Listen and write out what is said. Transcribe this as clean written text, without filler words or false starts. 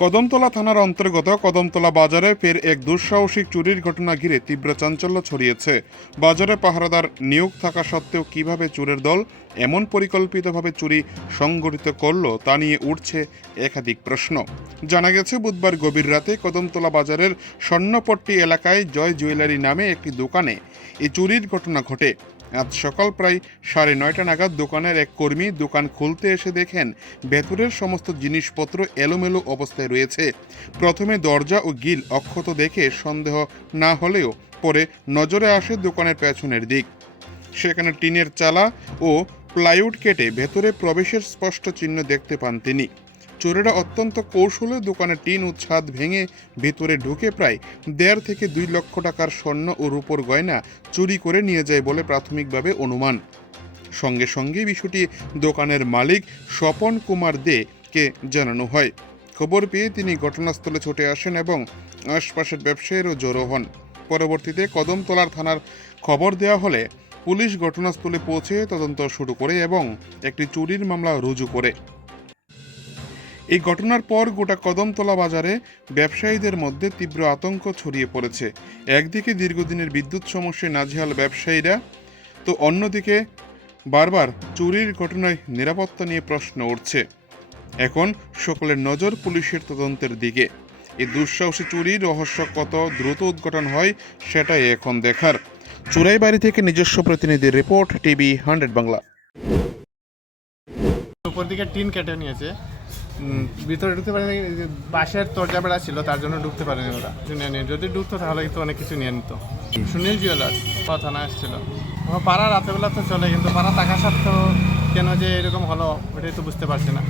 কদমতলা থানার অন্তর্গত কদমতলা বাজারে ফের এক দুঃসাহসিক চুরির ঘটনা ঘিরে তীব্র চাঞ্চল্য ছড়িয়েছে। বাজারে পাহারাদার নিয়োগ থাকা সত্ত্বেও কিভাবে চোরের দল এমন পরিকল্পিতভাবে চুরি সংগঠিত করল তা নিয়ে উঠছে একাধিক প্রশ্ন। জানা গেছে, বুধবার গভীর রাতে কদমতলা বাজারের স্বর্ণপট্টি এলাকায় জয় জুয়েলারি নামে একটি দোকানে এই চুরির ঘটনা ঘটে। আজ সকাল প্রায় 9:30 নাগাদ দোকানের এক কর্মী দোকান খুলতে এসে দেখেন ভেতরের সমস্ত জিনিসপত্র এলোমেলো অবস্থায় রয়েছে। প্রথমে দরজা ও গিল অক্ষত দেখে সন্দেহ না হলেও পরে নজরে আসে দোকানের পেছনের দিক। সেখানে টিনের চালা ও প্লাইউড কেটে ভেতরে প্রবেশের স্পষ্ট চিহ্ন দেখতে পান তিনি। চোরেরা অত্যন্ত কৌশলে দোকানের টিন ও ছাদ ভেঙে ভেতরে ঢুকে প্রায় 1.5 থেকে 2 লক্ষ টাকার স্বর্ণ ও রূপোর গয়না চুরি করে নিয়ে যায় বলে প্রাথমিকভাবে অনুমান। সঙ্গে সঙ্গে বিষয়টি দোকানের মালিক স্বপন কুমার দে কে জানানো হয়। খবর পেয়ে তিনি ঘটনাস্থলে ছুটে আসেন এবং আশপাশের ব্যবসায়ীরও জড়ো হন। পরবর্তীতে কদমতলার থানার খবর দেওয়া হলে পুলিশ ঘটনাস্থলে পৌঁছে তদন্ত শুরু করে এবং একটি চুরির মামলা রুজু করে। এই ঘটনার পর গোটা কদমতলা বাজারে ব্যবসায়ীদের মধ্যে তীব্র আতঙ্ক ছড়িয়ে পড়েছে। একদিকে দীর্ঘদিনের বিদ্যুৎ সমস্যায় নাজেহাল ব্যবসায়ীরা, তো অন্যদিকে বারবার চুরির ঘটনায় নিরাপত্তা নিয়ে প্রশ্ন উঠছে। এখন সকলের নজর পুলিশের তদন্তের দিকে। এই দুঃসাহসী চুরির রহস্য কত দ্রুত উদ্ঘাটন হয় সেটাই এখন দেখার। চুরাইবাড়ি থেকে নিজস্ব প্রতিনিধির রিপোর্ট, টিভি 100 বাংলা। উপর দিকে টিন কেটে নিয়েছে, ভিতরে ঢুকতে পারেনি। বাঁশের দরজা বেড়া ছিল, তার জন্য ঢুকতে পারেনি ওরা। যদি ঢুকতো তাহলে কিন্তু অনেক কিছু নিয়ে নিত। সুনীল জুয়েলার্স থানা এসেছিল। পাড়া রাতেবেলা তো চলে, কিন্তু পাড়া টাকা সত্ত্বেও কেন যে এরকম হলো ওটাই তো বুঝতে পারছি না।